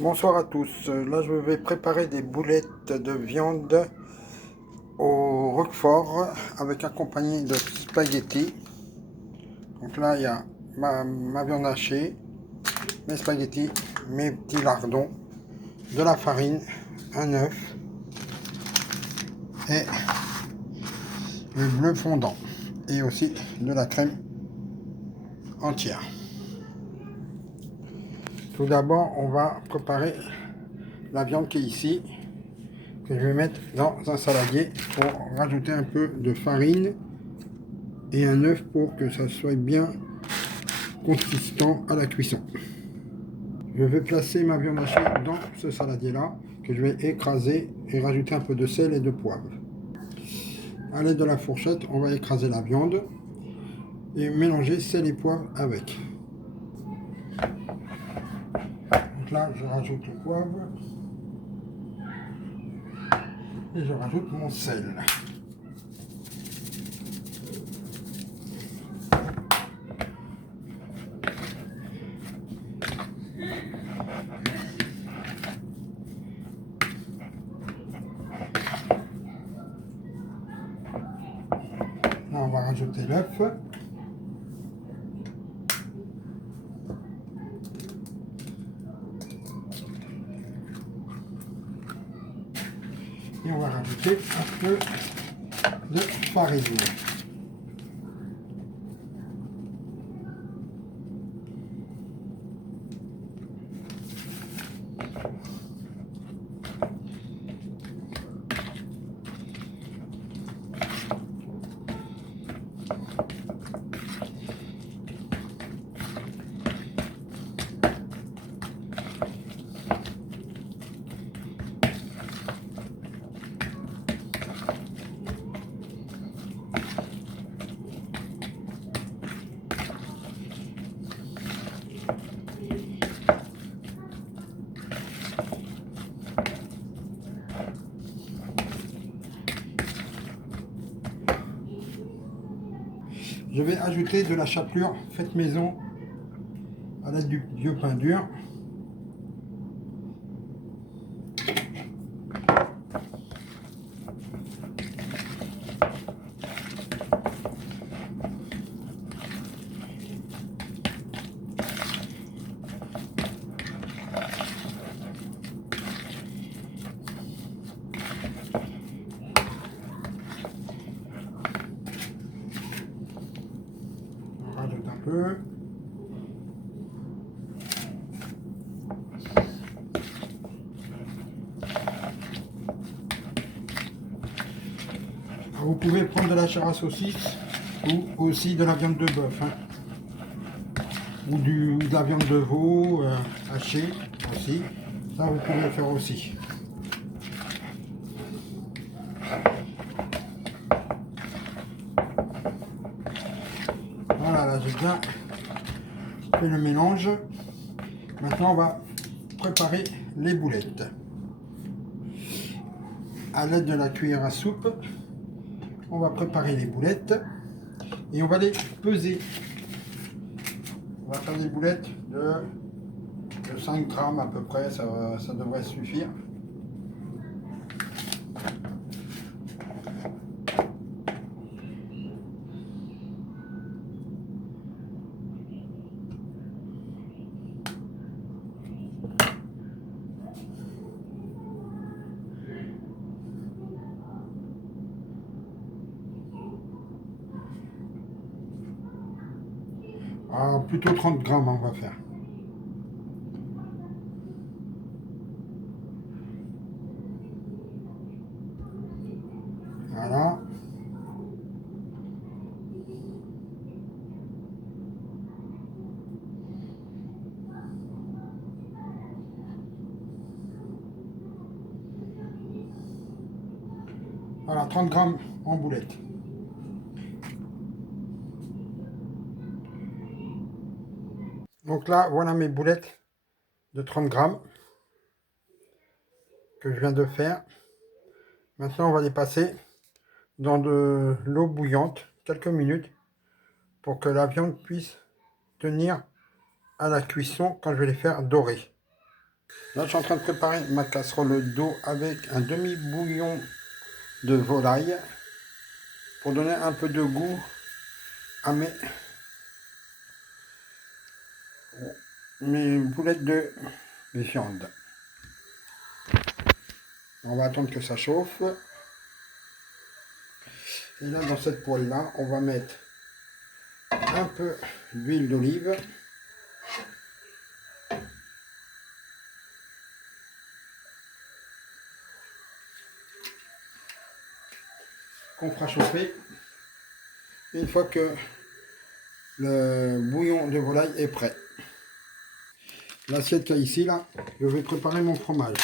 Bonsoir à tous. Là, je vais préparer des boulettes de viande au roquefort avec accompagné de spaghettis. Donc là, il y a ma viande hachée, mes spaghettis, mes petits lardons, de la farine, un œuf et le bleu fondant et aussi de la crème entière. Tout d'abord, on va préparer la viande qui est ici, que je vais mettre dans un saladier pour rajouter un peu de farine et un œuf pour que ça soit bien consistant à la cuisson. Je vais placer ma viande hachée dans ce saladier là que je vais écraser et rajouter un peu de sel et de poivre. À l'aide de la fourchette, on va écraser la viande et mélanger sel et poivre avec. Donc là, je rajoute le poivre et je rajoute mon sel. Là, on va rajouter l'œuf. Et on va rajouter un peu de farine. Je vais ajouter de la chapelure faite maison à l'aide du vieux pain dur. On rajoute un peu. Vous pouvez prendre de la chair à saucisse ou aussi de la viande de bœuf, hein, ou de la viande de veau hachée aussi. Ça, vous pouvez le faire aussi. Voilà, là j'ai bien fait le mélange. Maintenant, on va préparer les boulettes. À l'aide de la cuillère à soupe, on va préparer les boulettes et on va les peser. On va faire des boulettes de 5 grammes à peu près, ça devrait suffire. Ah, plutôt 30 grammes on va faire. Voilà. Voilà, 30 grammes en boulettes. Donc là, voilà mes boulettes de 30 grammes que je viens de faire. Maintenant, on va les passer dans de l'eau bouillante quelques minutes pour que la viande puisse tenir à la cuisson quand je vais les faire dorer. Là, je suis en train de préparer ma casserole d'eau avec un demi-bouillon de volaille pour donner un peu de goût à mes boulettes de viande. On va attendre que ça chauffe. Et là, dans cette poêle-là, on va mettre un peu d'huile d'olive. Qu'on fera chauffer. Une fois que le bouillon de volaille est prêt. L'assiette qu'il y a ici, là, je vais préparer mon fromage.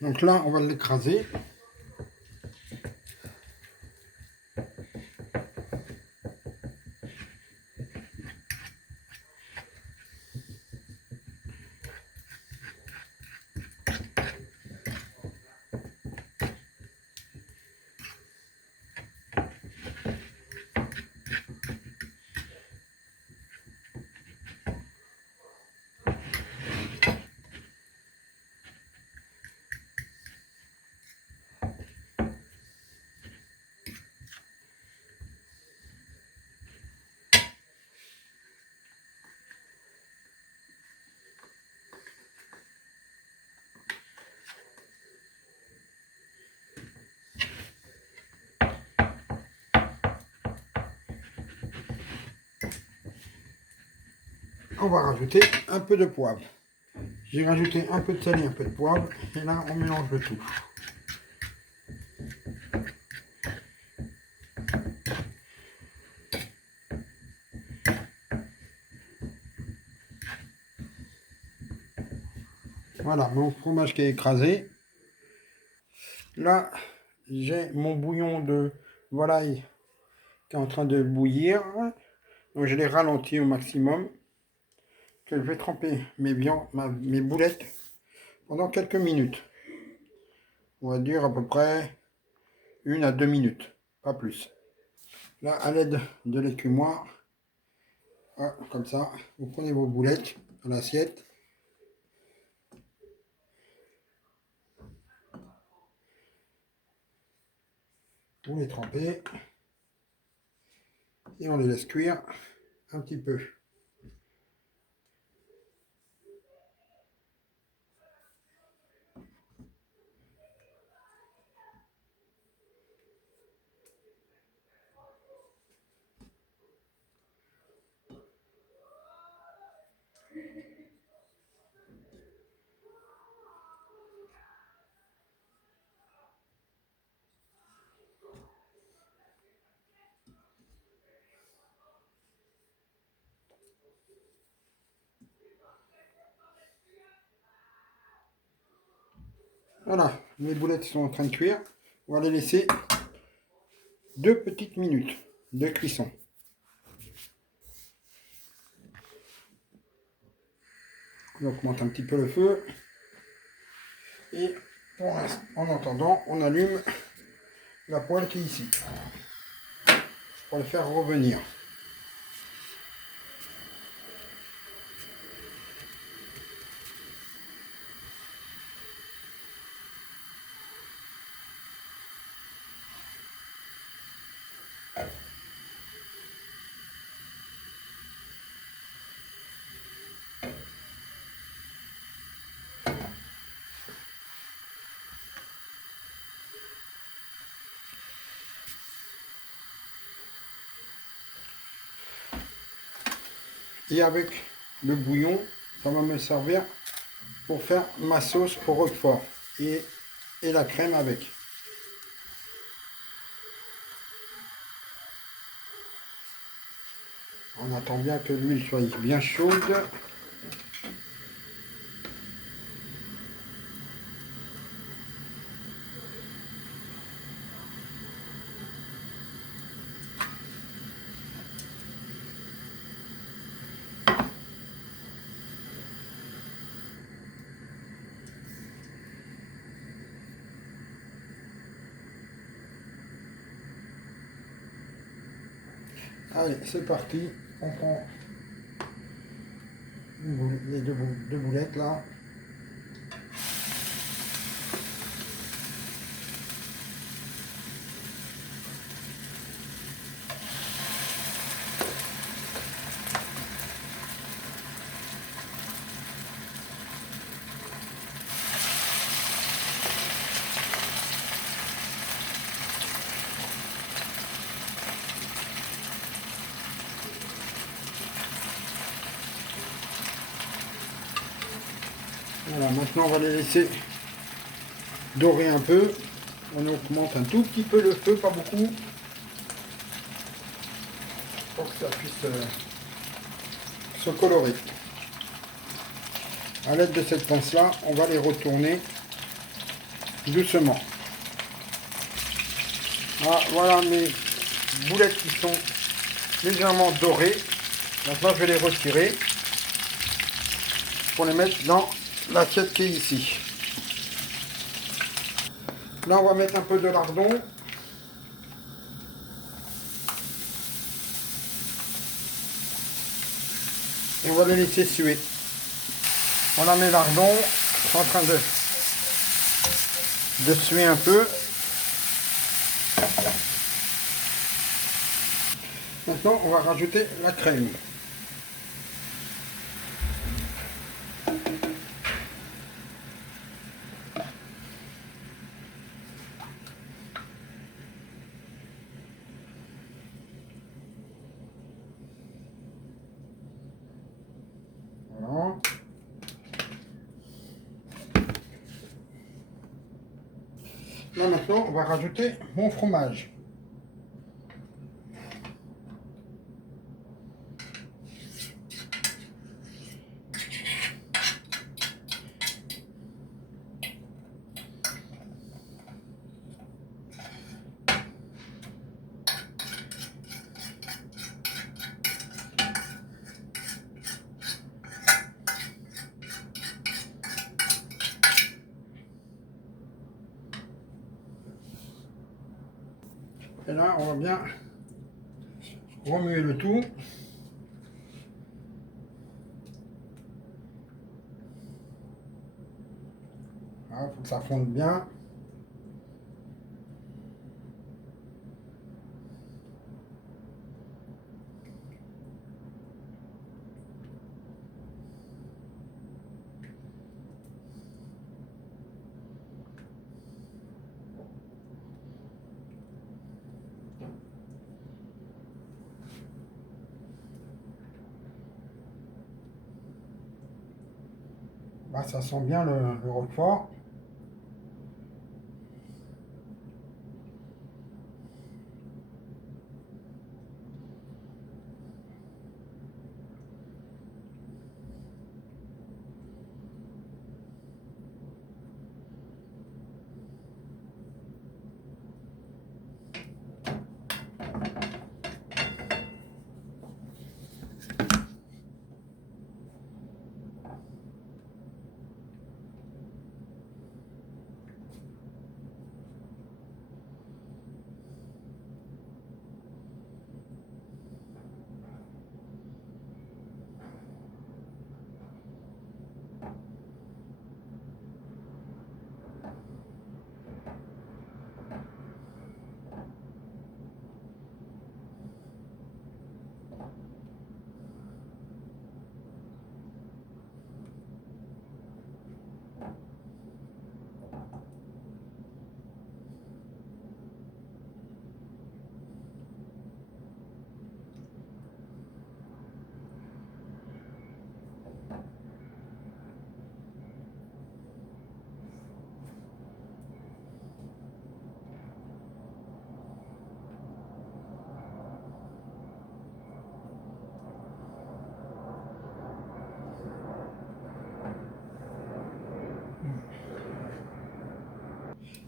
Donc là, on va l'écraser. On va rajouter un peu de poivre. J'ai rajouté un peu de sel et un peu de poivre. Et là, on mélange le tout. Voilà, mon fromage qui est écrasé. Là, j'ai mon bouillon de volaille qui est en train de bouillir. Donc, je l'ai ralenti au maximum. Que je vais tremper mes boulettes pendant quelques minutes. On va dire à peu près 1 à 2 minutes, pas plus. Là, à l'aide de l'écumoire, comme ça, vous prenez vos boulettes dans l'assiette. Vous les trempez et on les laisse cuire un petit peu. Voilà, mes boulettes sont en train de cuire. On va les laisser 2 petites minutes de cuisson. On augmente un petit peu le feu. Et en attendant, on allume la poêle qui est ici. Pour le faire revenir. Et avec le bouillon, ça va me servir pour faire ma sauce au roquefort et la crème avec. On attend bien que l'huile soit bien chaude. Allez, c'est parti. On prend les deux boulettes là. Voilà, maintenant on va les laisser dorer un peu. On augmente un tout petit peu le feu, pas beaucoup, pour que ça puisse se colorer. À l'aide de cette pince là, on va les retourner doucement. Ah, voilà mes boulettes qui sont légèrement dorées. Maintenant je vais les retirer pour les mettre dans l'assiette qui est ici. Là on va mettre un peu de lardon. Et on va les laisser suer. On a mes lardons en train de suer un peu. Maintenant on va rajouter la crème. Voilà. Là maintenant on va rajouter mon fromage. Et là, on va bien remuer le tout. Il faut que ça fonde bien. Là, ça sent bien le roquefort.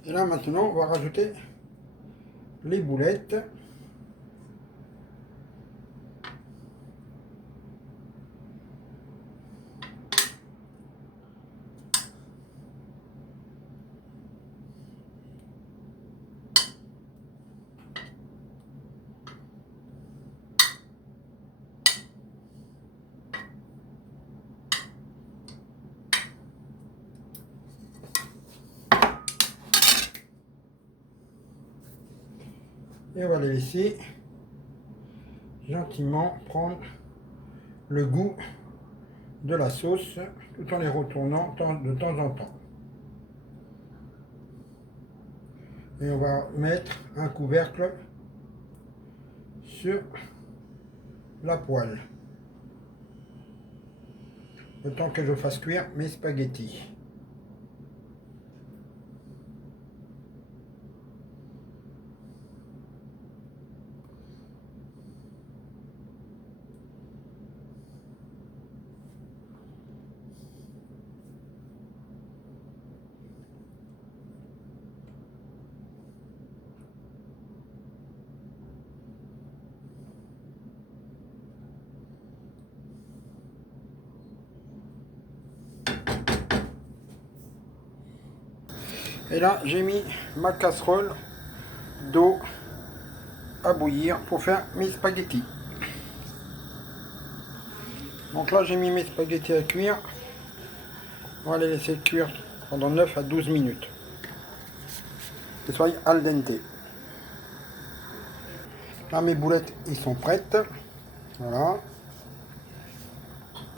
Et là maintenant on va rajouter les boulettes. Et on va les laisser gentiment prendre le goût de la sauce tout en les retournant de temps en temps. Et on va mettre un couvercle sur la poêle. Le temps que je fasse cuire mes spaghettis. Et là, j'ai mis ma casserole d'eau à bouillir pour faire mes spaghettis. Donc là, j'ai mis mes spaghettis à cuire. On va les laisser cuire pendant 9 à 12 minutes. Que ce soit al dente. Là, mes boulettes, ils sont prêtes. Voilà.